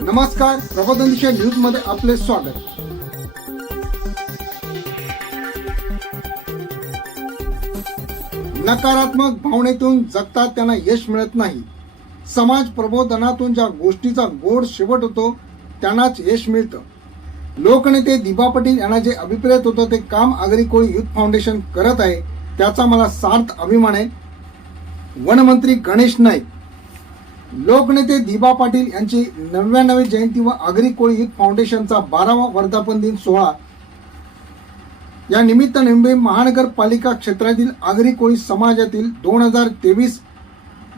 नमस्कार प्रबोधन दिशा न्यूजमध्ये आपले स्वागत. नकारात्मक भावनेतून जगतात त्यांना यश मिळत नाही. समाज प्रबोधनातून ज्या गोष्टीचा गोड शेवट होतो त्यांनाच यश मिळतं. लोकनेते दिबा पाटील यांना जे अभिप्रेत होतं ते काम आगरी कोळी युथ फाउंडेशन करत आहे त्याचा मला सार्थ अभिमान आहे. वनमंत्री गणेश नाईक लोकनेते दिबा पाटील यांची नव्याण्णवी जयंती व आगरी कोळी फाउंडेशनचा बारावा वर्धापन दिन सोहळा. या निमित्ताने मुंबई महानगरपालिका क्षेत्रातील आगरी कोळी समाजातील दोन हजार तेवीस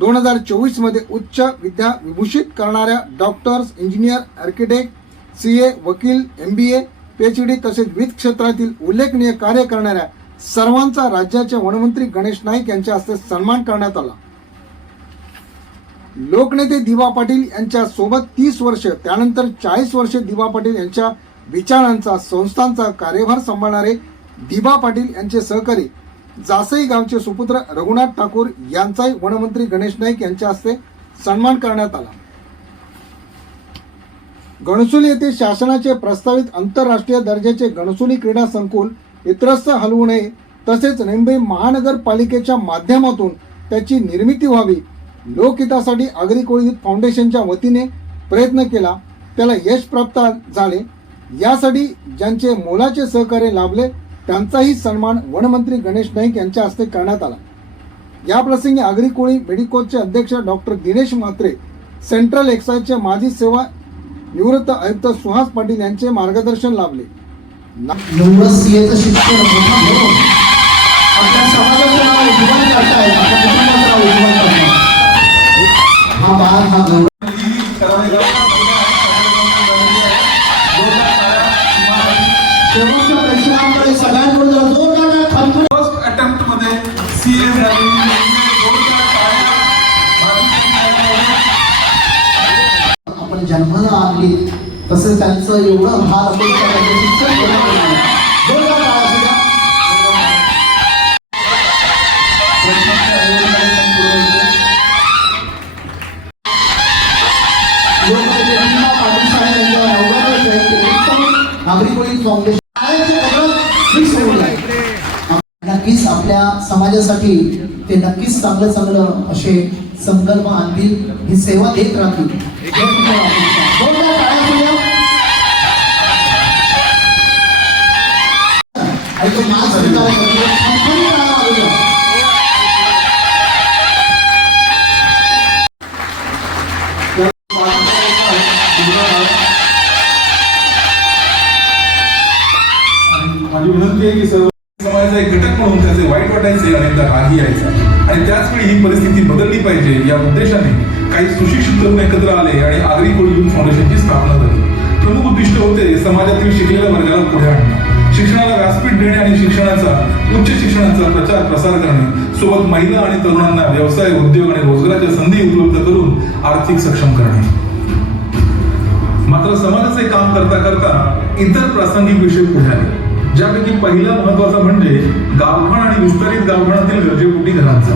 दोन हजार चोवीसमध्ये उच्च विद्या विभूषित करणाऱ्या doctors engineer architect C A वकील M B A P H D तसेच विविध क्षेत्रातील उल्लेखनीय कार्य करणाऱ्या सर्वांचा राज्याचे वनमंत्री गणेश नाईक यांच्या हस्ते सन्मान करण्यात आला. लोकनेते दिवा पाटील यांच्या सोबत तीस वर्ष त्यानंतर चाळीस वर्ष दिवा पाटील यांच्या विचारांचा संस्थांचा कार्यभार सांभाळणारे दिबा पाटील यांचे सहकारी जासई गावचे सुपुत्र रघुनाथ ठाकूर यांचाही वनमंत्री गणेश नाईक यांच्या हस्ते सन्मान करण्यात आला. गणसुली येथे शासनाचे प्रस्तावित आंतरराष्ट्रीय दर्जाचे गणसुली क्रीडा संकुल इतरस्त हलवू नये तसेच मुंबई महानगरपालिकेच्या माध्यमातून त्याची निर्मिती व्हावी लोकहितासाठी आगरी कोळी युथ फाउंडेशनच्या वतीने प्रयत्न केला त्याला यश प्राप्त झाले. यासाठी ज्यांचे मोलाचे सहकार्य लाभले त्यांचाही सन्मान वनमंत्री गणेश नाईक यांच्या हस्ते करण्यात आला. या प्रसंगी आगरी कोळी मेडिकोचे अध्यक्ष डॉक्टर दिनेश म्हात्रे सेंट्रल एक्साईजचे माजी सेवा निवृत्त आयुक्त सुहास पाटील यांचे मार्गदर्शन लाभले. शिक्षण आपण जन्माला आणली तसं त्यांचं एवढं हाल अपेक्षा फाउंडेशन नक्कीच आपल्या समाजासाठी ते नक्कीच चांगलं चांगलं असे संकल्प आणतील. ही सेवा देत राहतील. अनेकदा यायचा आणि त्याच वेळी ही परिस्थिती बदलली पाहिजे या उद्देशाने काही सुशिक्षित तरुण एकत्र आले आणि आगरी कोळी युथ फाउंडेशनची स्थापना झाली. प्रमुख उद्दिष्ट होते समाजातील शिकलेल्या वर्गाला पुढे आणणे. शिक्षणाला व्यासपीठ देणे आणि शिक्षणाचा उच्च शिक्षणाचा प्रचार प्रसार करणे. सोबत महिला आणि तरुणांना व्यवसाय उद्योग आणि रोजगाराच्या संधी उपलब्ध करून आर्थिक सक्षम करणे. मात्र समाजाचे काम करता करता इतर प्रासंगिक विषय पुढे आले. ज्यापैकी पहिला महत्त्वाचा म्हणजे गावठाण आणि विस्तारित गावठाणातील गरजेपोटी घरांचा.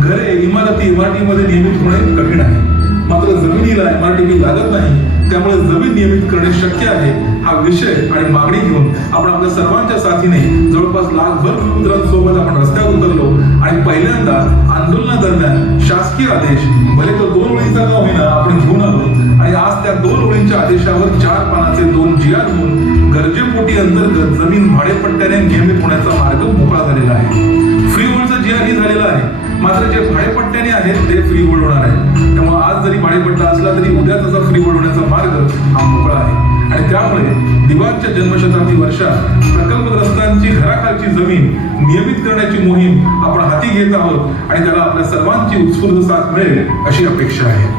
घरे इमारती इमारतीमध्ये नियमित होणे कठीण आहे. मात्र जमिनीला इमारती लागत नाही त्यामुळे जमीन नियमित करणे शक्य आहे हा विषय आणि मागणी घेऊन आपण आपल्या सर्वांच्या साथीने जवळपास लाखभर मित्रांसोबत आपण रस्त्यावर उतरलो आणि पहिल्यांदा आंदोलनादरम्यान शासकीय आदेश भले तो दोन वेळीचा का होईना आपण घेऊन आलो. आणि आज त्या दोन ओळींच्या आदेशावर चार पानाचे दोन जी आर होऊन गरजेपोटी अंतर्गत जमीन भाडेपट्ट्याने नियमित होण्याचा मार्ग मोकळा झालेला आहे. फ्री होल्डचा जी आर ही झालेला आहे. मात्र जे भाडेपट्ट्याने आहेत ते फ्री होल्ड होणार आहे. त्यामुळे आज जरी भाडेपट्टा असला तरी उद्या त्याचा फ्री होल्ड होण्याचा मार्ग हा मोकळा आहे. आणि त्यामुळे दिवाणच्या जन्मशताब्दी वर्षात प्रकल्पग्रस्तांची घराखालची जमीन नियमित करण्याची मोहीम आपण हाती घेत आहोत आणि त्याला आपल्या सर्वांची उत्स्फूर्त साथ मिळेल अशी अपेक्षा आहे.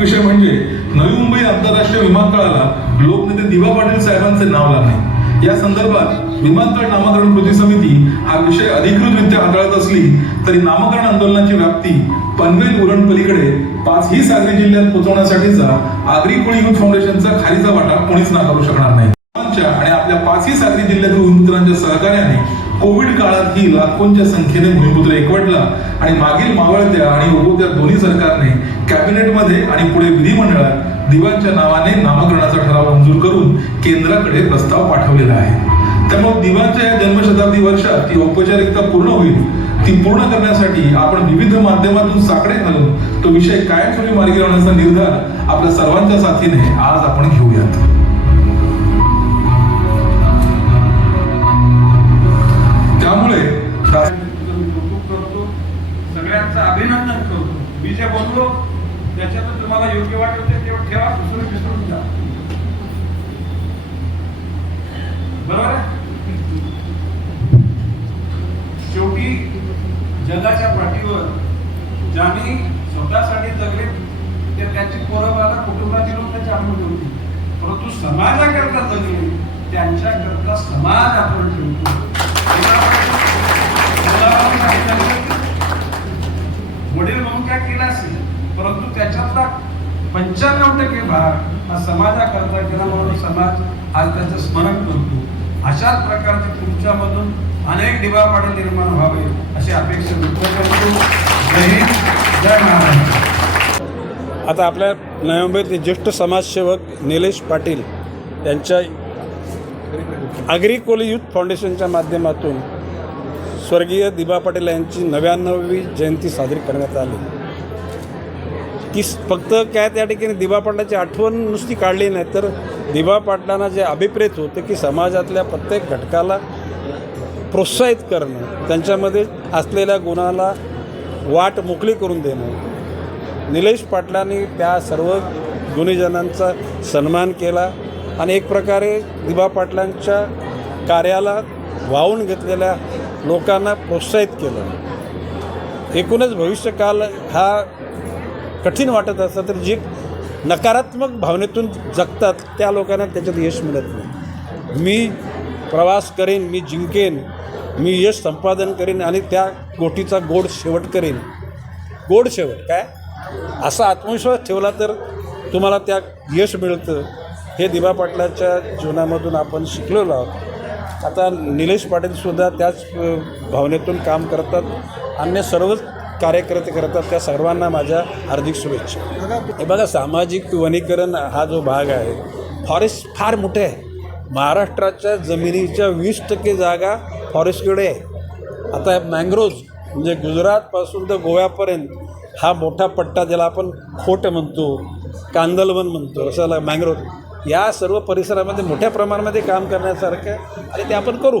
विषय म्हणजे नवी मुंबई आंतरराष्ट्रीय विमानतळाला लोकनेते दिवा पाटील साहेबांचे नाव लागले. या संदर्भात विमानतळ नामकरण कृती समिती हा विषय अधिकृतरित्या हाताळत असली तरी नामकरण आंदोलनाची व्याप्ती पनवेल उरण पलीकडे पाचही सागरी जिल्ह्यात पोहोचवण्यासाठीचा आगरी कोळी युथ फाउंडेशनचा खालीचा वाटा कोणीच नाकारू शकणार नाही. आणि आपल्या पाचही सागरी जिल्ह्यातील मित्रांच्या सहकार्याने कोविड काळात ही लाखोंच्या संख्येने भूमिपुत्र एकवटला आणि मागील मावळत्या आणि उगोत्या दोन्ही सरकारने कॅबिनेटमध्ये आणि पुढे विधिमंडळात दिव्यांच्या नावाने नामकरणाचा ठराव मंजूर करून केंद्राकडे प्रस्ताव पाठवलेला आहे. त्यामुळे दिव्यांच्या या जन्मशताब्दी वर्षात ती औपचारिकता पूर्ण होईल ती पूर्ण करण्यासाठी आपण विविध माध्यमातून साकडे घालून तो विषय कायमस्वरूपी मार्गी लावण्याचा निर्धार आपल्या सर्वांच्या साथीने आज आपण घेऊयात. त्यामुळे सगळ्यांचं अभिनंदन करतो. मी जे बोललो त्याच्यातून तुम्हाला योग्य वाटेल ते तेवढं ठेवा दुसरं विसरून जा. बरोबर आहे? शेवटी जगाच्या पाठीवर ज्यांनी स्वतःसाठी जगले ते त्यांची पोरं बाला कुटुंबातील लोक त्याची अंमल होती परंतु समाजाकरता जगले त्यांच्याकरता समाज आपण ठेवतो. वडील म्हणून काय केला असेल? परंतु त्याच्यातला पंच्याण्णव टक्के भाग हा समाजाकरता केला म्हणून समाज आज त्याचं स्मरण करतो. अशाच प्रकारचे तुमच्यामधून अनेक दिवा निर्माण व्हावे अशी अपेक्षा व्यक्त करतो. जय जय महाराष्ट्र. आता आपल्या नव्यामुंबईतले ज्येष्ठ समाजसेवक निलेश पाटील यांच्या आगरी युथ फाउंडेशनच्या माध्यमातून स्वर्गीय दिबा पाटील यांची नव्याण्णवी जयंती साजरी करण्यात आली. की फक्त काय त्या ठिकाणी दिबा पाटलाची आठवण नुसती काढली नाही तर दिबा पाटलांना जे अभिप्रेत होतं की समाजातल्या प्रत्येक घटकाला प्रोत्साहित करणं त्यांच्यामध्ये असलेल्या गुणाला वाट मोकळी करून देणं. निलेश पाटलांनी त्या सर्व गुणीजनांचा सन्मान केला आणि एक प्रकारे दिबा पाटलांच्या कार्याला वाहून घेतलेल्या लोकांना प्रोत्साहित केलं. एकूणच भविष्यकाल हा कठीण वाटत असतं तर जे नकारात्मक भावनेतून जगतात त्या लोकांना त्याच्यात यश मिळत नाही. मी प्रवास करेन मी जिंकेन मी यश संपादन करेन आणि त्या गोटीचा गोड शेवट करेन. गोड शेवट काय? असा आत्मविश्वास ठेवला तर तुम्हाला त्या यश मिळतं. हे दिबा पाटलाच्या जीवनामधून आपण शिकलेलो आहोत. आता निलेश पाटीलसुद्धा त्याच भावनेतून काम करतात. अन्य सर्वच कार्यकर्ते करतात त्या सर्वांना माझ्या हार्दिक शुभेच्छा. हे बघा सामाजिक वनीकरण हा जो भाग आहे फॉरेस्ट फार मोठे आहे. महाराष्ट्राच्या जमिनीच्या वीस टक्के जागा फॉरेस्टकडे आहे. आता मँग्रोज म्हणजे गुजरातपासून तर गोव्यापर्यंत हा मोठा पट्टा ज्याला आपण खोट म्हणतो कांदलवन म्हणतो असा मँग्रोव या सर्व परिसरामध्ये मोठ्या प्रमाणामध्ये काम करण्यासारखं आणि ते आपण करू.